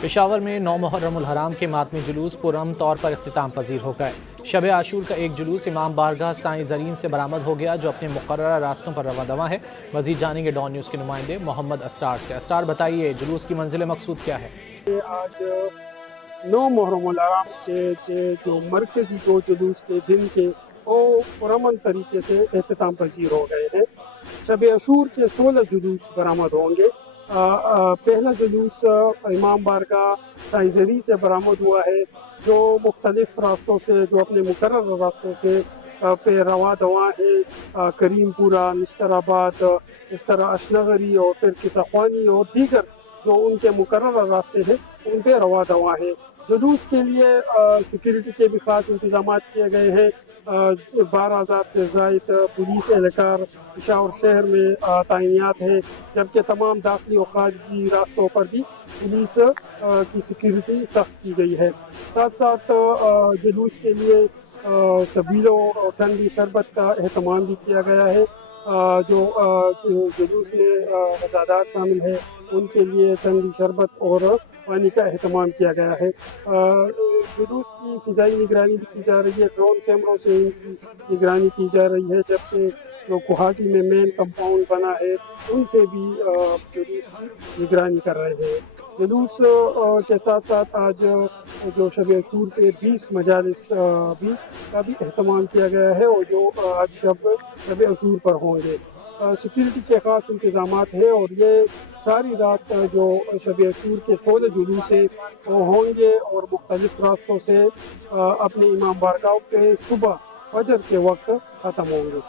پشاور میں 9 محرم الحرام کے ماتمی جلوس پرامن طور پر اختتام پذیر ہو گئے۔ شب عاشور کا ایک جلوس امام بارگاہ سائیں زرین سے برآمد ہو گیا جو اپنے مقررہ راستوں پر رواں دواں ہے۔ مزید جانیں گے ڈان نیوز کے نمائندے محمد اسرار سے۔ اسرار بتائیے جلوس کی منزل مقصود کیا ہے؟ آج 9 محرم الحرام کے جو مرکزی 2 جلوس کے دن کے وہ پرامن طریقے سے اختتام پذیر ہو گئے ہیں۔ شب عاشور کے 16 جلوس برآمد ہوں گے۔ پہلا جلوس امام بارگاہ سائیں زرین سے برآمد ہوا ہے جو مختلف راستوں سے جو اپنے مقررہ راستوں سے پہ رواں دواں ہے۔ کریم پورہ، نشتر آباد، اس طرح اشنغری اور پھر کساخوانی اور دیگر جو ان کے مقررہ راستے ہیں ان پہ رواں دواں ہے۔ جلوس کے لیے سیکیورٹی کے بھی خاص انتظامات کیے گئے ہیں۔ 12,000 سے زائد پولیس اہلکار پشاور شہر میں تعینات ہیں، جبکہ تمام داخلی اور خارجی راستوں پر بھی پولیس کی سیکیورٹی سخت کی گئی ہے۔ ساتھ ساتھ جلوس کے لیے سبیلوں اور ٹھنڈی شربت کا اہتمام بھی کیا گیا ہے۔ جو جلوس میں مزادات شامل ہیں ان کے لیے ٹھنڈی شربت اور پانی کا اہتمام کیا گیا ہے۔ جلوس کی فضائی نگرانی بھی کی جا رہی ہے، ڈرون کیمروں سے ان کی نگرانی کی جا رہی ہے، جبکہ جو گوہاٹی میں مین کمپاؤنڈ بنا ہے ان سے بھی جلوس کی نگرانی کر رہے ہیں۔ جلوس کے ساتھ ساتھ آج جو شب عاشور کے 20 مجالس کا بھی اہتمام کیا گیا ہے اور جو آج شب عاشور پر ہوں گے۔ سیکیورٹی کے خاص انتظامات ہیں اور یہ ساری رات جو شب عاشور کے 16 جلوس ہیں وہ ہوں گے اور مختلف راستوں سے اپنے امام بارگاہ پہ صبح فجر کے وقت ختم ہوں گے۔